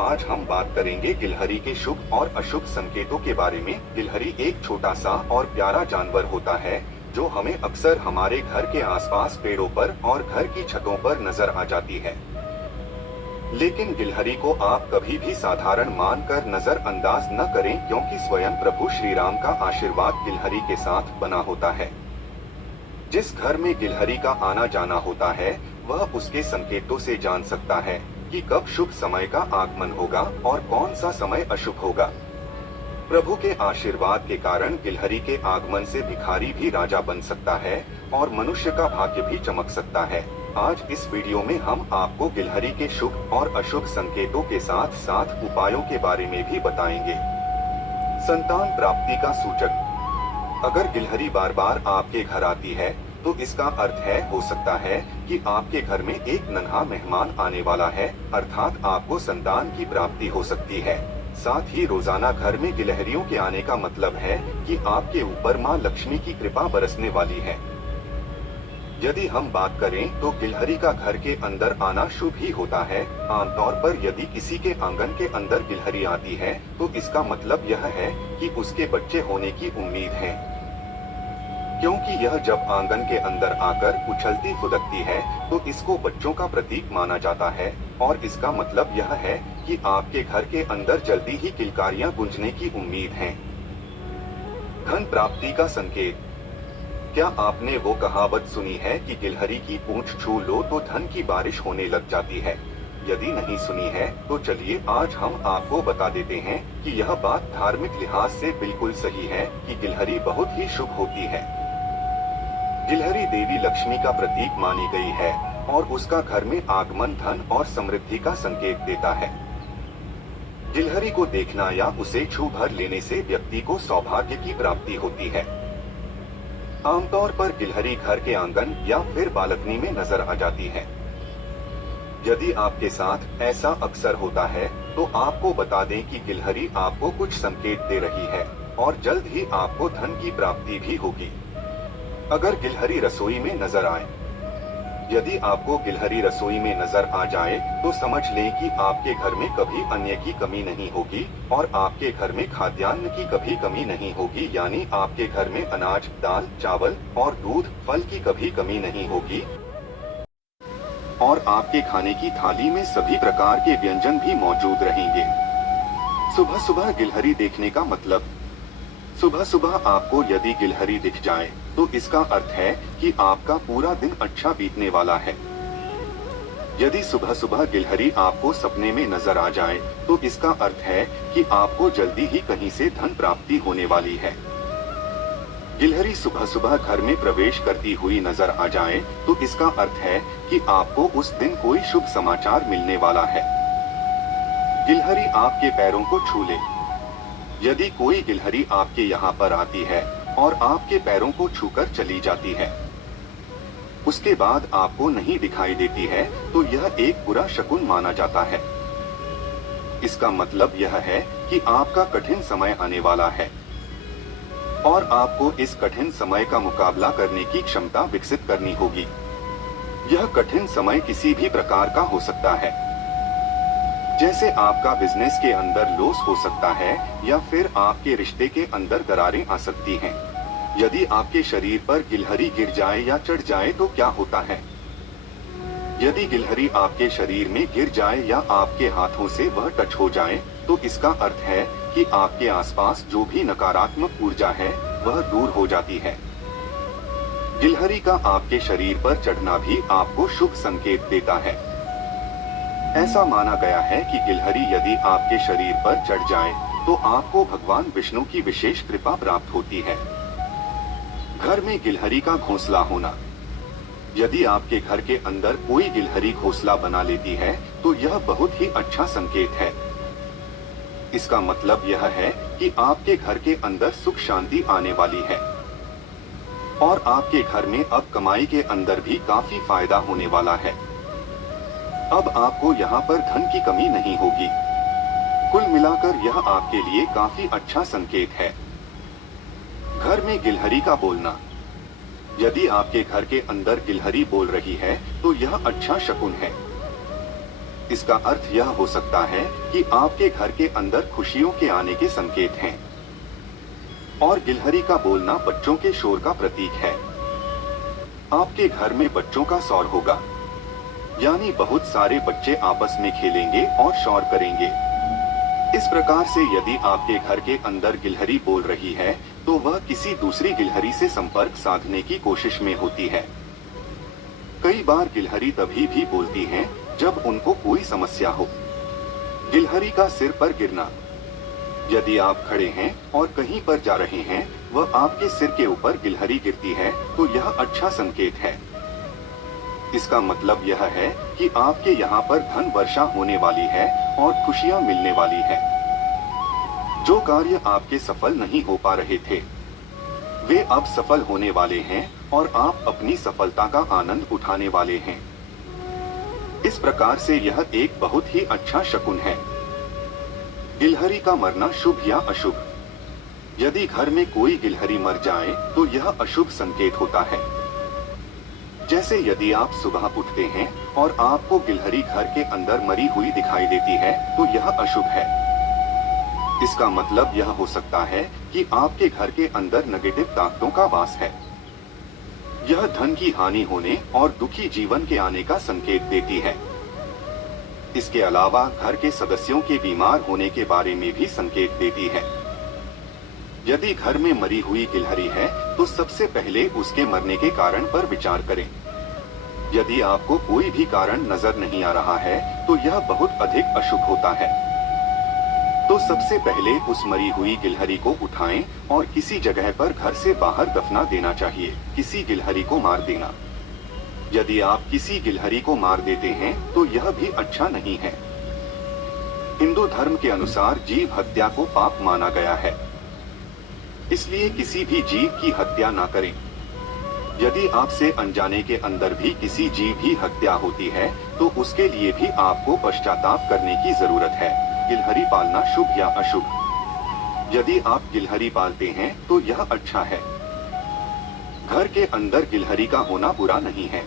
आज हम बात करेंगे गिलहरी के शुभ और अशुभ संकेतों के बारे में। गिलहरी एक छोटा सा और प्यारा जानवर होता है जो हमें अक्सर हमारे घर के आसपास पेड़ों पर और घर की छतों पर नजर आ जाती है। लेकिन गिलहरी को आप कभी भी साधारण मानकर नजरअंदाज न करें, क्योंकि स्वयं प्रभु श्री राम का आशीर्वाद गिलहरी के साथ बना होता है। जिस घर में गिलहरी का आना जाना होता है वह उसके संकेतों से जान सकता है कि कब शुभ समय का आगमन होगा और कौन सा समय अशुभ होगा। प्रभु के आशीर्वाद के कारण गिलहरी के आगमन से भिखारी भी राजा बन सकता है और मनुष्य का भाग्य भी चमक सकता है। आज इस वीडियो में हम आपको गिलहरी के शुभ और अशुभ संकेतों के साथ साथ उपायों के बारे में भी बताएंगे। संतान प्राप्ति का सूचक। अगर गिलहरी बार बार आपके घर आती है तो इसका अर्थ हो सकता है कि आपके घर में एक नन्हा मेहमान आने वाला है, अर्थात आपको संतान की प्राप्ति हो सकती है। साथ ही रोजाना घर में गिलहरियों के आने का मतलब है कि आपके ऊपर मां लक्ष्मी की कृपा बरसने वाली है। यदि हम बात करें तो गिलहरी का घर के अंदर आना शुभ ही होता है। आमतौर पर यदि किसी के आंगन के अंदर गिलहरी आती है तो इसका मतलब यह है कि उसके बच्चे होने की उम्मीद है, क्योंकि यह जब आंगन के अंदर आकर उछलती फुदकती है तो इसको बच्चों का प्रतीक माना जाता है और इसका मतलब यह है कि आपके घर के अंदर जल्दी ही किलकारियां गूंजने की उम्मीद है। धन प्राप्ति का संकेत। क्या आपने वो कहावत सुनी है कि गिलहरी की पूंछ छू लो तो धन की बारिश होने लग जाती है? यदि नहीं सुनी है तो चलिए आज हम आपको बता देते हैं कि यह बात धार्मिक लिहाज से बिल्कुल सही है कि गिलहरी बहुत ही शुभ होती है। गिलहरी देवी लक्ष्मी का प्रतीक मानी गई है और उसका घर में आगमन धन और समृद्धि का संकेत देता है। गिलहरी को देखना या उसे छू भर लेने से व्यक्ति को सौभाग्य की प्राप्ति होती है। आमतौर पर गिलहरी घर के आंगन या फिर बालकनी में नजर आ जाती है। यदि आपके साथ ऐसा अक्सर होता है तो आपको बता दें कि गिलहरी आपको कुछ संकेत दे रही है और जल्द ही आपको धन की प्राप्ति भी होगी। अगर गिलहरी रसोई में नजर आए। यदि आपको गिलहरी रसोई में नजर आ जाए तो समझ लें कि आपके घर में कभी अन्न की कमी नहीं होगी और आपके घर में खाद्यान्न की कभी कमी नहीं होगी, यानी आपके घर में अनाज, दाल, चावल और दूध, फल की कभी कमी नहीं होगी और आपके खाने की थाली में सभी प्रकार के व्यंजन भी मौजूद रहेंगे। सुबह सुबह गिलहरी देखने का मतलब। सुबह सुबह आपको यदि गिलहरी दिख जाए तो इसका अर्थ है कि आपका पूरा दिन अच्छा बीतने वाला है। यदि सुबह सुबह गिलहरी आपको सपने में नजर आ जाए तो इसका अर्थ है कि आपको जल्दी ही कहीं से धन प्राप्ति होने वाली है। गिलहरी सुबह सुबह घर में प्रवेश करती हुई नजर आ जाए तो इसका अर्थ है कि आपको उस दिन कोई शुभ समाचार मिलने वाला है। गिलहरी आपके पैरों को छू ले। यदि कोई गिलहरी आपके यहाँ पर आती है और आपके पैरों को छूकर चली जाती है, उसके बाद आपको नहीं दिखाई देती है तो यह एक बुरा शकुन माना जाता है। इसका मतलब यह है कि आपका कठिन समय आने वाला है और आपको इस कठिन समय का मुकाबला करने की क्षमता विकसित करनी होगी। यह कठिन समय किसी भी प्रकार का हो सकता है, जैसे आपका बिजनेस के अंदर लॉस हो सकता है या फिर आपके रिश्ते के अंदर दरारें आ सकती हैं। यदि आपके शरीर पर गिलहरी गिर जाए या चढ़ जाए तो क्या होता है? यदि गिलहरी आपके शरीर में गिर जाए या आपके हाथों से वह टच हो जाए तो इसका अर्थ है कि आपके आसपास जो भी नकारात्मक ऊर्जा है वह दूर हो जाती है। गिलहरी का आपके शरीर पर चढ़ना भी आपको शुभ संकेत देता है। ऐसा माना गया है कि गिलहरी यदि आपके शरीर पर चढ़ जाए तो आपको भगवान विष्णु की विशेष कृपा प्राप्त होती है। घर में गिलहरी का घोंसला होना। यदि आपके घर के अंदर कोई गिलहरी घोंसला बना लेती है तो यह बहुत ही अच्छा संकेत है। इसका मतलब यह है कि आपके घर के अंदर सुख शांति आने वाली है और आपके घर में अब कमाई के अंदर भी काफी फायदा होने वाला है। अब आपको यहाँ पर धन की कमी नहीं होगी। कुल मिलाकर यह आपके लिए काफी अच्छा संकेत है। घर में गिलहरी का बोलना। यदि आपके घर के अंदर गिलहरी बोल रही है तो यह अच्छा शकुन है। इसका अर्थ यह हो सकता है कि आपके घर के अंदर खुशियों के आने के संकेत हैं। और गिलहरी का बोलना बच्चों के शोर का प्रतीक है। आपके घर में बच्चों का शोर होगा, यानी बहुत सारे बच्चे आपस में खेलेंगे और शोर करेंगे। इस प्रकार से यदि आपके घर के अंदर गिलहरी बोल रही है तो वह किसी दूसरी गिलहरी से संपर्क साधने की कोशिश में होती है। कई बार गिलहरी तभी भी बोलती हैं जब उनको कोई समस्या हो। गिलहरी का सिर पर गिरना। यदि आप खड़े हैं और कहीं पर जा रहे हैं, वह आपके सिर के ऊपर गिलहरी गिरती है तो यह अच्छा संकेत है। इसका मतलब यह है कि आपके यहाँ पर धन वर्षा होने वाली है और खुशियां मिलने वाली है। जो कार्य आपके सफल नहीं हो पा रहे थे, वे अब सफल होने वाले हैं और आप अपनी सफलता का आनंद उठाने वाले हैं। इस प्रकार से यह एक बहुत ही अच्छा शकुन है। गिलहरी का मरना शुभ या अशुभ। यदि घर में कोई गिलहरी मर जाए तो यह अशुभ संकेत होता है। जैसे यदि आप सुबह उठते हैं और आपको गिलहरी घर के अंदर मरी हुई दिखाई देती है तो यह अशुभ है। इसका मतलब यह हो सकता है कि आपके घर के अंदर नेगेटिव ताकतों का वास है। यह धन की हानि होने और दुखी जीवन के आने का संकेत देती है। इसके अलावा घर के सदस्यों के बीमार होने के बारे में भी संकेत देती है। यदि घर में मरी हुई गिलहरी है तो सबसे पहले उसके मरने के कारण पर विचार करें। यदि आपको कोई भी कारण नजर नहीं आ रहा है तो यह बहुत अधिक अशुभ होता है। तो सबसे पहले उस मरी हुई गिलहरी को उठाएं और किसी जगह पर घर से बाहर दफना देना चाहिए। किसी गिलहरी को मार देना। यदि आप किसी गिलहरी को मार देते हैं तो यह भी अच्छा नहीं है। हिंदू धर्म के अनुसार जीव हत्या को पाप माना गया है, इसलिए किसी भी जीव की हत्या ना करें। यदि आपसे अनजाने के अंदर भी किसी जीव की हत्या होती है तो उसके लिए भी आपको पश्चाताप करने की जरूरत है। गिलहरी पालना शुभ या अशुभ। यदि आप गिलहरी पालते हैं तो यह अच्छा है। घर के अंदर गिलहरी का होना बुरा नहीं है,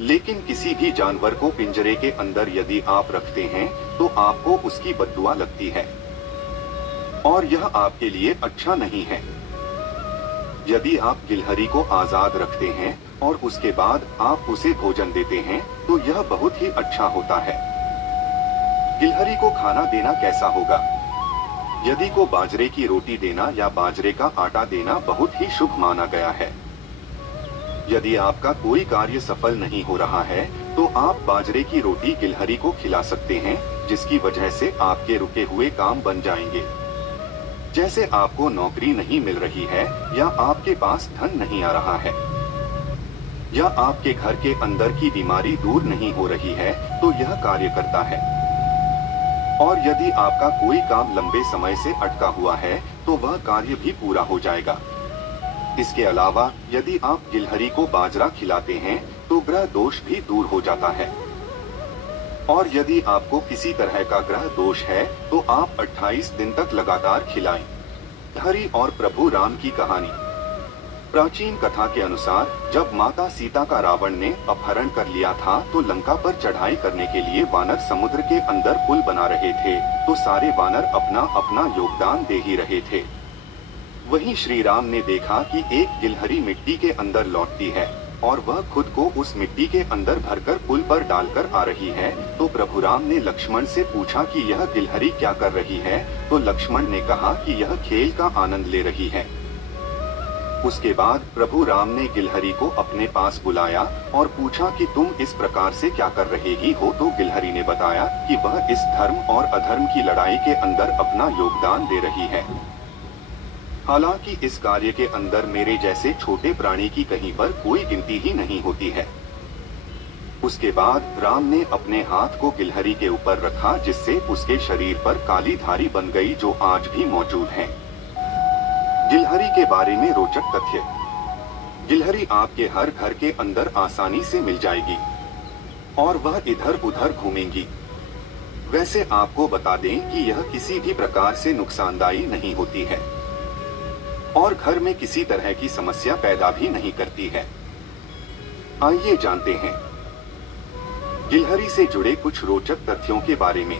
लेकिन किसी भी जानवर को पिंजरे के अंदर यदि आप रखते हैं तो आपको उसकी बद्दुआ लगती है और यह आपके लिए अच्छा नहीं है। यदि आप गिलहरी को आजाद रखते हैं और उसके बाद आप उसे भोजन देते हैं तो यह बहुत ही अच्छा होता है। गिलहरी को खाना देना कैसा होगा? यदि को बाजरे की रोटी देना या बाजरे का आटा देना बहुत ही शुभ माना गया है। यदि आपका कोई कार्य सफल नहीं हो रहा है तो आप बाजरे की रोटी गिलहरी को खिला सकते हैं, जिसकी वजह से आपके रुके हुए काम बन जाएंगे। जैसे आपको नौकरी नहीं मिल रही है या आपके पास धन नहीं आ रहा है या आपके घर के अंदर की बीमारी दूर नहीं हो रही है तो यह कार्य करता है। और यदि आपका कोई काम लंबे समय से अटका हुआ है तो वह कार्य भी पूरा हो जाएगा। इसके अलावा यदि आप गिलहरी को बाजरा खिलाते हैं तो ग्रह दोष भी दूर हो जाता है। और यदि आपको किसी तरह का ग्रह दोष है तो आप 28 दिन तक लगातार खिलाएं। हरि और प्रभु राम की कहानी। प्राचीन कथा के अनुसार जब माता सीता का रावण ने अपहरण कर लिया था तो लंका पर चढ़ाई करने के लिए वानर समुद्र के अंदर पुल बना रहे थे, तो सारे वानर अपना अपना योगदान दे ही रहे थे। वहीं श्री राम ने देखा कि एक गिलहरी मिट्टी के अंदर लौटती है और वह खुद को उस मिट्टी के अंदर भरकर पुल पर डालकर आ रही है। तो प्रभु राम ने लक्ष्मण से पूछा कि यह गिलहरी क्या कर रही है, तो लक्ष्मण ने कहा कि यह खेल का आनंद ले रही है। उसके बाद प्रभु राम ने गिलहरी को अपने पास बुलाया और पूछा कि तुम इस प्रकार से क्या कर रहे ही हो। तो गिलहरी ने बताया कि वह इस धर्म और अधर्म की लड़ाई के अंदर अपना योगदान दे रही है। हालांकि इस कार्य के अंदर मेरे जैसे छोटे प्राणी की कहीं पर कोई गिनती ही नहीं होती है। उसके बाद राम ने अपने हाथ को गिलहरी के ऊपर रखा, जिससे उसके शरीर पर काली धारी बन गई, जो आज भी मौजूद है। गिलहरी के बारे में रोचक तथ्य। गिलहरी आपके हर घर के अंदर आसानी से मिल जाएगी और वह इधर उधर घूमेंगी। वैसे आपको बता दें कि यह किसी भी प्रकार से नुकसानदायी नहीं होती है और घर में किसी तरह की समस्या पैदा भी नहीं करती है। आइए जानते हैं। गिलहरी से जुड़े कुछ रोचक तथ्यों के बारे में।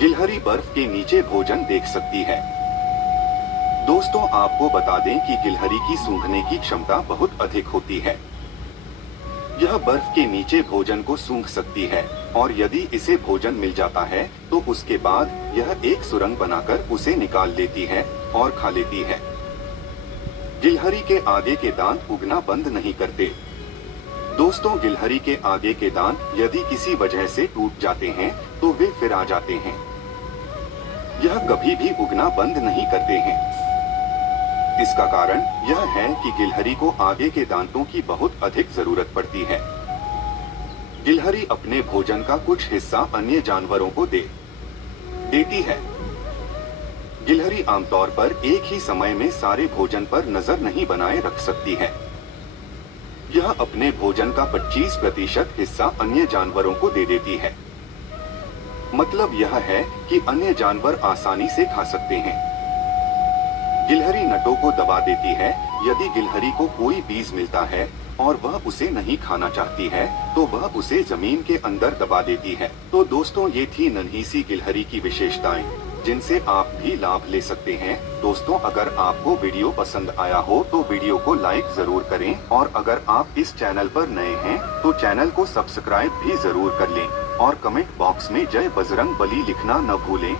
गिलहरी बर्फ के नीचे भोजन देख सकती है। दोस्तों, आपको बता दें कि गिलहरी की सूंघने की क्षमता बहुत अधिक होती है। यह बर्फ के नीचे भोजन को सूंघ सकती है और यदि इसे भोजन मिल जाता है तो उसके बाद यह एक सुरंग बनाकर उसे निकाल लेती है और खा लेती है। गिलहरी के आगे के दांत उगना बंद नहीं करते। दोस्तों, गिलहरी के आगे के दांत यदि किसी वजह से टूट जाते हैं तो वे फिर आ जाते हैं। यह कभी भी उगना बंद नहीं करते हैं। इसका कारण यह है कि गिलहरी को आगे के दांतों की बहुत अधिक जरूरत पड़ती है। गिलहरी अपने भोजन का कुछ हिस्सा अन्य जानवरों को देती है। गिलहरी आमतौर पर एक ही समय में सारे भोजन पर नजर नहीं बनाए रख सकती है। यह अपने भोजन का 25% हिस्सा अन्य जानवरों को दे देती है। मतलब यह है कि अन्य जानवर आसानी से खा सकते हैं। गिलहरी नटों को दबा देती है। यदि गिलहरी को कोई बीज मिलता है और वह उसे नहीं खाना चाहती है तो वह उसे जमीन के अंदर दबा देती है। तो दोस्तों, ये थी नन्ही सी गिलहरी की विशेषताएं जिनसे आप भी लाभ ले सकते हैं। दोस्तों, अगर आपको वीडियो पसंद आया हो तो वीडियो को लाइक जरूर करें और अगर आप इस चैनल पर नए हैं तो चैनल को सब्सक्राइब भी जरूर कर लें और कमेंट बॉक्स में जय बजरंग बली लिखना न भूलें।